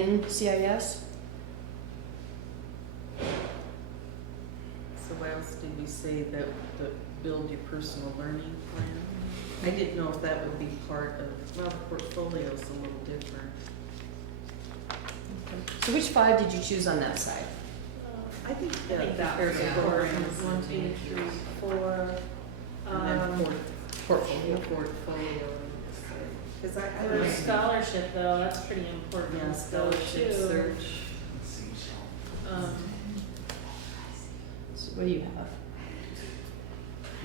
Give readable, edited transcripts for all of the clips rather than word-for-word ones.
in CIS. So what else did we say that the build your personal learning plan? I didn't know if that would be part of, well, the portfolio's a little different. So which 5 did you choose on that side? I think I think that compared was to important. programs 1, 2, 3, 4. and then Portfolio. portfolio. Because I For don't know. scholarship though, that's pretty important. Yeah, scholarship too. search. So what do you have?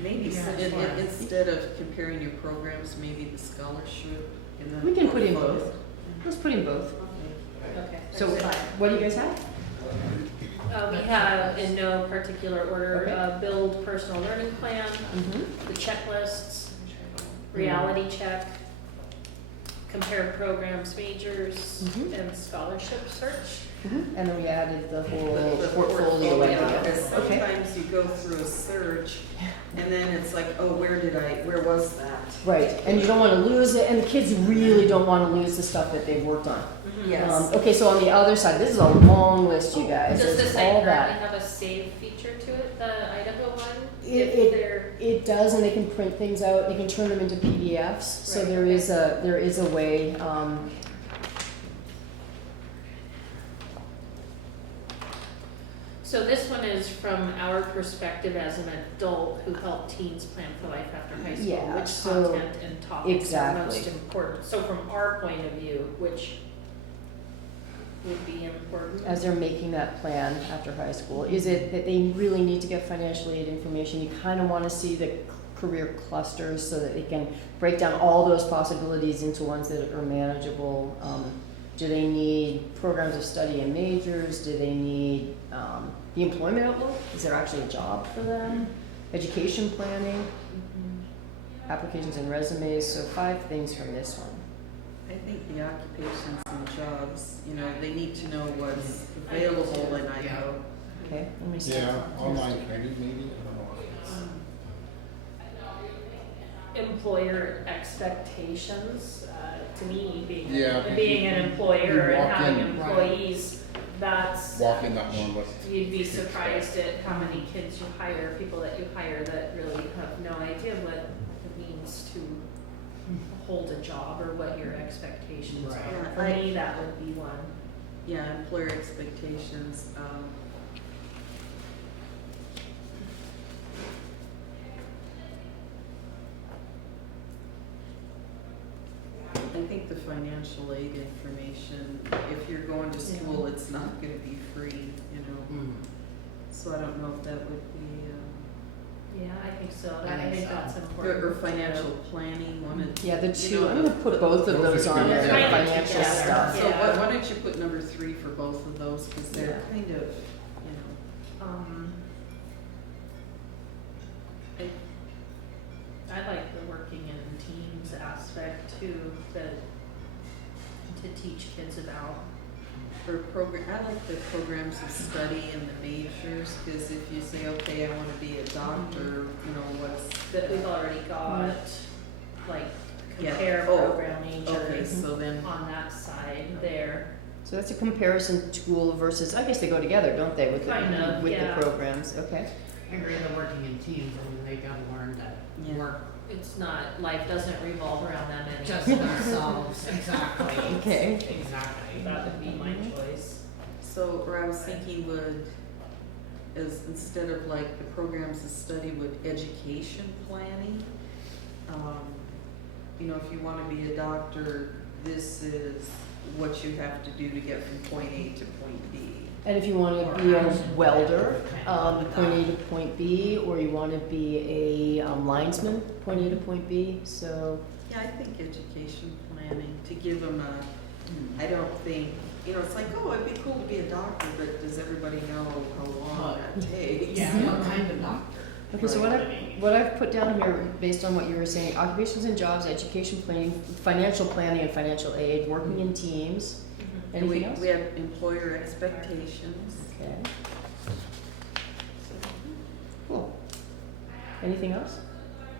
Maybe Yeah. instead of comparing your programs, maybe the scholarship and then We can put in portfolio. both. Let's put in both. Okay. So what do you guys have? We have, in no particular order, Okay. build personal learning plan, the checklists, reality check, compare programs majors, and scholarship search. And then we added the whole The portfolio. idea. Because Okay. sometimes you go through a search and then it's like, oh, where was that? Right, and you don't want to lose it, and the kids really don't want to lose the stuff that they've worked on. Yes. Okay, so on the other side, this is a long list, you guys. Does the There's site all currently that. have a save feature to it, the Idaho one? It- If they're, It does, and they can print things out. They can turn them into PDFs. So Right, there okay. is a way. so this one is from our perspective as an adult who helped teens plan for life after high school, Yeah, which so- content and topics are Exactly. most important. So from our point of view, which would be important? As they're making that plan after high school, is it that they really need to get financial aid information? You kind of want to see the career clusters so that they can break down all those possibilities into ones that are manageable. Do they need programs of study and majors? Do they need the employment outlook? Is there actually a job for them? Education planning, applications and resumes. So 5 things from this one. I think the occupations and jobs, they need to know what's available in Idaho. Okay, let me see. Yeah, online training maybe, I don't know. Employer expectations, to me, Yeah, being an employer you and walk having in, employees, that's. Walk in not knowing what. You'd be surprised at how many kids you hire, people that you hire that really have no idea what it means to hold a job or what your expectations Right. are. For me, that would be one. Yeah, employer expectations. I think the financial aid information, if you're going to school, it's not gonna be free, So I don't know if that would be, Yeah, I think so. I think that's important. or financial planning, one of. Yeah, the two. I'm going to put both of those on there. The Kind of financial together. stuff. So Yeah. why don't you put number 3 for both of those, because they're kind of, I like the working in teams aspect too, to teach kids about. for program, I like the programs of study and the majors, because if you say, okay, I wanna be a doctor, what's. That we've already got, like, Yeah. compare Oh, program Okay, majors so then, on that side there. So that's a comparison tool versus, I guess they go together, don't they, with Kind of, with yeah. the programs? Okay. I agree that working in teams, they gotta learn to Yeah. work It's not, life doesn't revolve around them anymore. just themselves, exactly. Okay. Exactly. That would be my choice. so, or I was thinking as instead of like the programs of study with education planning, if you wanna be a doctor, this is what you have to do to get from point A to point B. And if you want to be a welder, point A to point B, or you want to be a linesman, point A to point B, so. Yeah, I think education planning, to give them I don't think, it's like, oh, it'd be cool to be a doctor, but does everybody know how long that takes? Yeah, what kind of doctor? Okay, so what I've put down here, based on what you were saying, occupations and jobs, education planning, financial planning and financial aid, working in teams. And we Anything else? have employer expectations. Okay, cool. Anything else?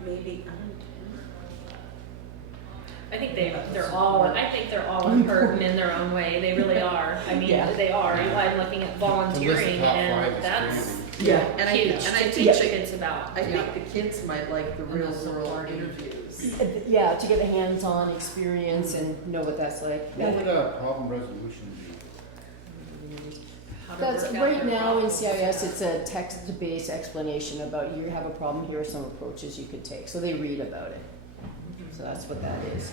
Maybe, I think they're all important in their own way. They really are. I mean, Yeah. they are. I'm looking at volunteering, top and five that's is Yeah. And I huge and I to think teach that- kids about. I think the kids might like the And real the world supporting. interviews. Yeah, to get a hands-on experience and know what that's like. What would a problem resolution be? How to That's, work out right their now in problems. CIS, it's a text-based explanation about you have a problem, here are some approaches you could take, so they read about it. So that's what that is.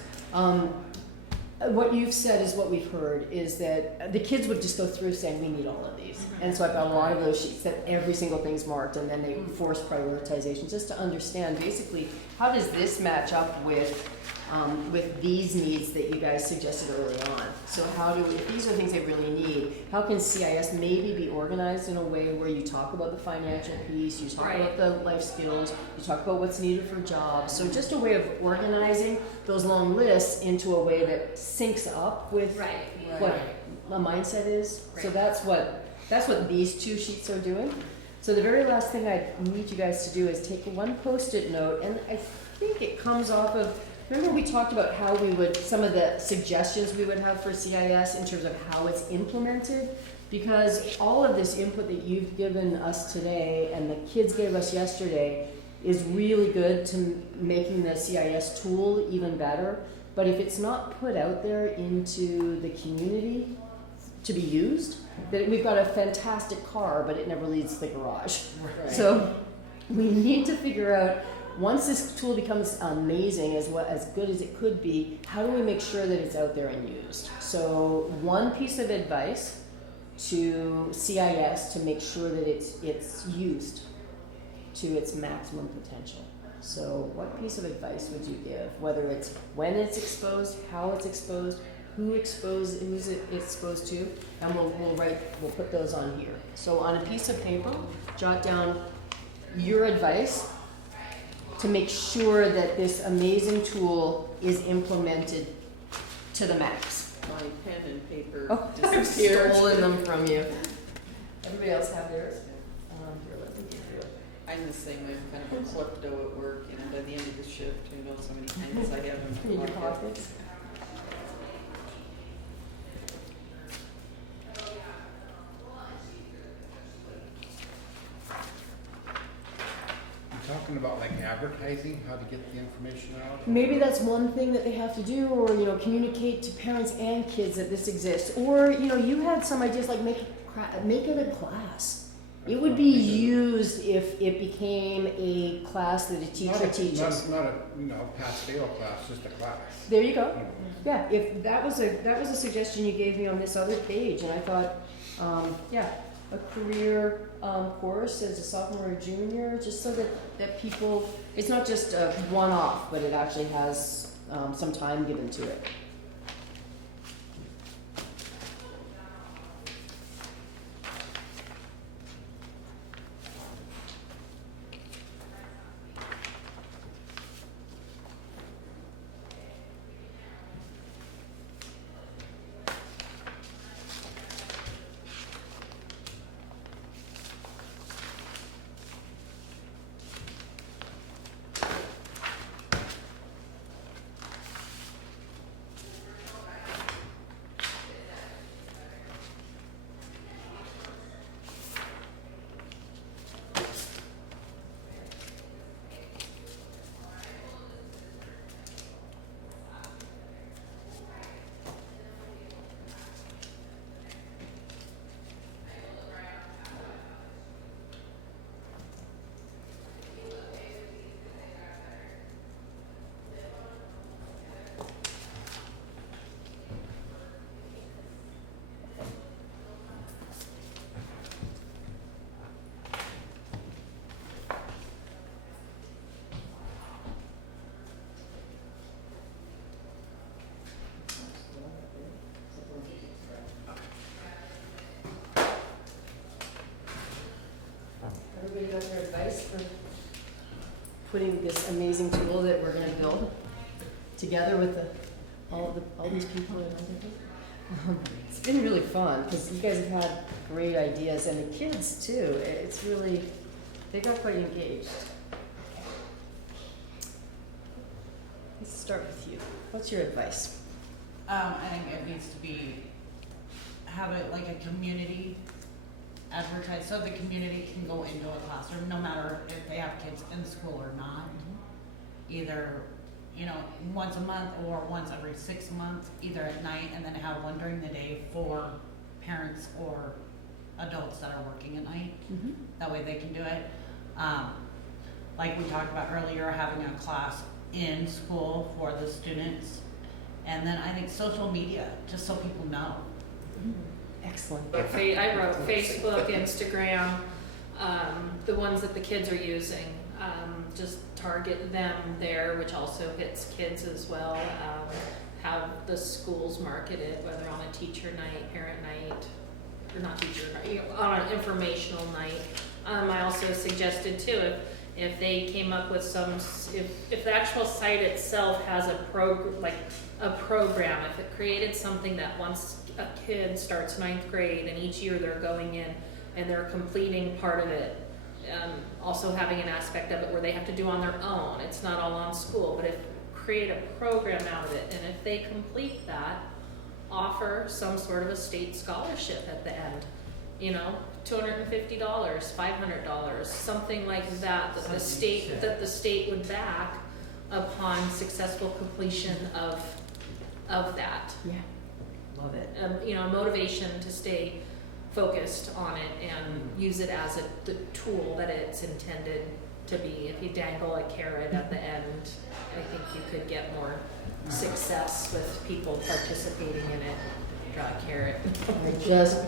What you've said is what we've heard, is that the kids would just go through saying, we need all of these. And so I've got a lot of those sheets that every single thing's marked, and then they force prioritization, just to understand basically, how does this match up with these needs that you guys suggested early on? So how do we, if these are things they really need, how can CIS maybe be organized in a way where you talk about the financial piece, you talk Right. about the life skills, you talk about what's needed for jobs, so just a way of organizing those long lists into a way that syncs up with Right. what a mindset is. So Right. that's what these two sheets are doing. So the very last thing I need you guys to do is take one Post-it note, and I think it comes off of, remember we talked about how we would, some of the suggestions we would have for CIS in terms of how it's implemented? Because all of this input that you've given us today and the kids gave us yesterday is really good to making the CIS tool even better. But if it's not put out there into the community to be used, that we've got a fantastic car, but it never leaves the garage. Right. So we need to figure out, once this tool becomes amazing, as good as it could be, how do we make sure that it's out there and used? So one piece of advice to CIS to make sure that it's used to its maximum potential. So what piece of advice would you give? Whether it's when it's exposed, how it's exposed, who's it exposed to, and we'll put those on here. So on a piece of paper, jot down your advice to make sure that this amazing tool is implemented to the max. My pen and paper Oh, I've disappeared. stolen them from you. Everybody else have theirs? Here, let me give you it. I'm the same way. I'm kind of a klepto at work, and by the end of the shift, who knows how many pens I have in In my your pocket. pockets? You're talking about like advertising, how to get the information out? Maybe that's one thing that they have to do, or, communicate to parents and kids that this exists. Or, you had some ideas like make it a class. It would be used if it became a class that a teacher teaches. Not a, pass-fail class, just a class. There you go. Yeah, if that was a suggestion you gave me on this other page, and I thought, a career course as a sophomore or junior, just so that people, it's not just a one-off, but it actually has some time given to it. Everybody got their advice for putting this amazing tool that we're gonna build together with all these people and everything? It's been really fun, because you guys have had great ideas, and the kids too. It's really, they got quite engaged. Let's start with you. what's your advice? I think it needs to be, have it like a community advertise, so the community can go into a classroom, no matter if they have kids in school or not. Either, you know, once a month or once every 6 months, either at night, and then have one during the day for parents or adults that are working at night. Mm-hmm. That way they can do it. Like we talked about earlier, having a class in school for the students. And then I think social media, just so people know. Excellent. I wrote Facebook, Instagram, the ones that the kids are using. Just target them there, which also hits kids as well. Have the schools market it, whether on a teacher night, parent night, or not teacher night, on an informational night. I also suggested too, if they came up with some, if the actual site itself has a program, if it created something that once a kid starts 9th grade and each year they're going in and they're completing part of it, also having an aspect of it where they have to do on their own. It's not all on school, but if create a program out of it, and if they complete that, offer some sort of a state scholarship at the end. You know, $250, $500, something like that, that the state would back upon successful completion of that. Yeah, love it. You know, motivation to stay focused on it and use it as the tool that it's intended to be. If you dangle a carrot at the end, I think you could get more success with people participating in it. Draw a carrot. I just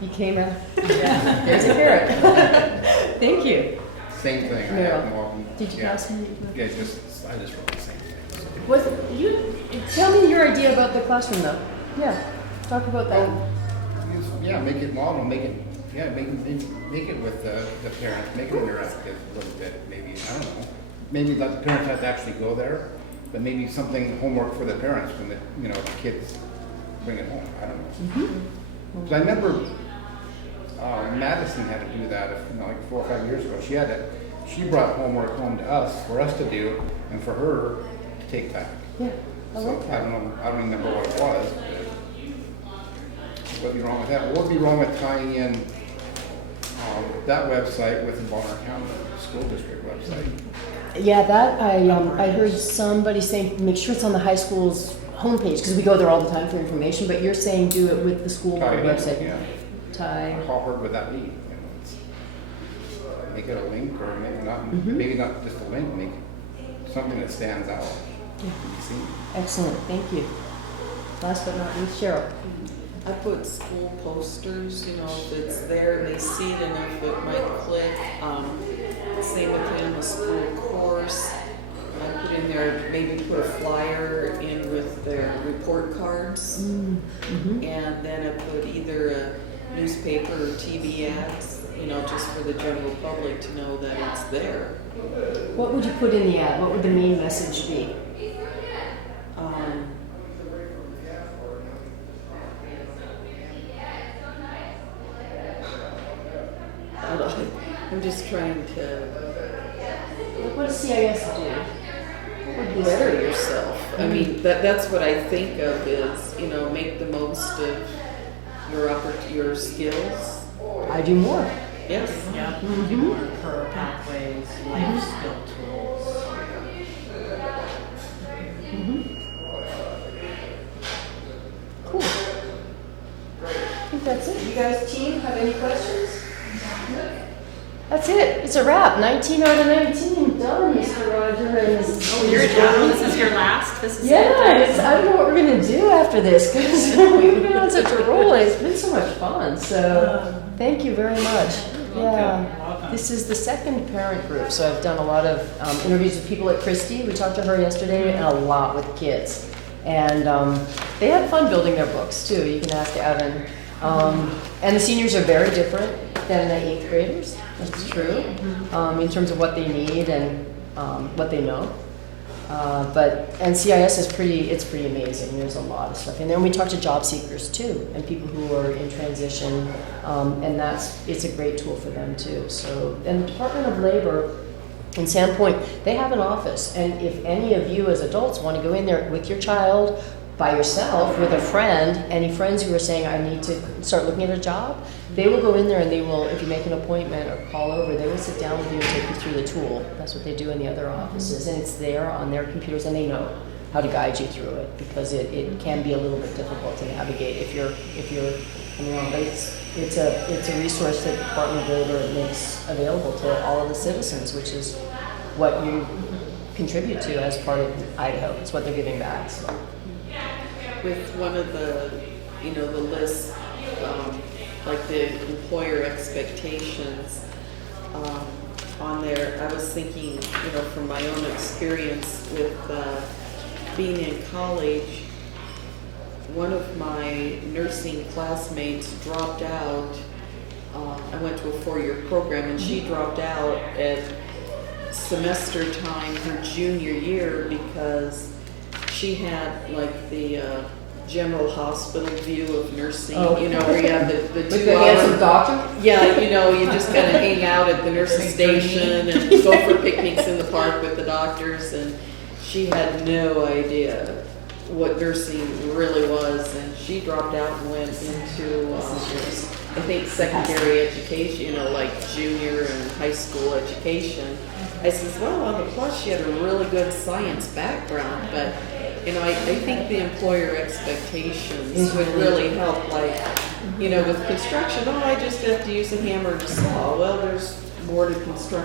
became a, there's a carrot. Thank you. Same thing, I Meryl, have more. Did you Yeah. pass me? Yeah, I just wrote the same thing. Tell me your idea about the classroom though. Yeah, talk about that. Yeah, make it model, make it with the parents, make it interactive a little bit, maybe, I don't know. Maybe let the parents have to actually go there, but maybe something, homework for the parents when the kids bring it home, I don't know. Mm-hmm. 'Cause I remember Madison had to do that, like 4 or 5 years ago. She brought homework home to us, for us to do, and for her to take back. Yeah, I So, like I that. don't know, I don't remember what it was, but what would be wrong with that? What would be wrong with tying in that website with the Bonner County School District website? Yeah, that I heard somebody saying make sure it's on the high school's homepage because we go there all the time for information. But you're saying do it with the school Tie it in, website. yeah. Tie. How hard would that be? Make it a link, or maybe not just a link, make it something that stands out. to be seen. Excellent, thank you. Last but not least, Cheryl. I put school posters, if it's there and they see it enough, it might click. Same with him, a school course. I put in there, maybe put a flyer in with their report cards. Mm-hmm. And then I put either a newspaper or TV ads, just for the general public to know that it's there. What would you put in the ad? What would the main message be? I'm just trying to What does CIS do? better yourself. I mean, that's what I think of is, make the most of your skills. I do more. Yes. Yeah, Mhm. do more career pathways, life skill tools. Mm-hmm. Cool. I think that's it. You guys, team, have any questions? That's it. It's a wrap. 19 out of 19. Done, Mr. Roger. And You're done. This is your last. This is yeah, it. I don't know what we're going to do after this because we've been on such a roll and it's been so much fun. So thank you very much. Yeah. Welcome. This is the second parent group, so I've done a lot of interviews with people at Christie. We talked to her yesterday, and a lot with kids. And they had fun building their books, too. You can ask Evan. And the seniors are very different than the 8th graders. That's true, in terms of what they need and what they know. But NCIS is pretty amazing. There's a lot of stuff in there. And we talk to job seekers too, and people who are in transition, and it's a great tool for them too. So, and the Department of Labor In Sandpoint, they have an office, and if any of you as adults want to go in there with your child, by yourself, with a friend, any friends who are saying, I need to start looking at a job, they will go in there and they will, if you make an appointment or call over, they will sit down with you and take you through the tool. That's what they do in the other offices, and it's there on their computers, and they know how to guide you through it, because it can be a little bit difficult to navigate if you're coming on, but it's a resource that Department of Labor makes available to all of the citizens, which is what you contribute to as part of Idaho. It's what they're giving back. So. With one of the, the lists, like the employer expectations, on there, I was thinking, from my own experience with being in college, one of my nursing classmates dropped out. I went to a 4-year program, and she dropped out at semester time her junior year because she had like the general hospital view of nursing, where you have the 2 With the handsome doctor? Yeah, you just kind of hang out at the nursing station and go for picnics in the park with the doctors, and she had no idea what nursing really was, and she dropped out and went into, I think, secondary education, like junior and high school education. I says, well, on the plus, she had a really good science background, but, I think the employer expectations would really help, like, with construction, I just have to use a hammer to saw. Well, there's more to construction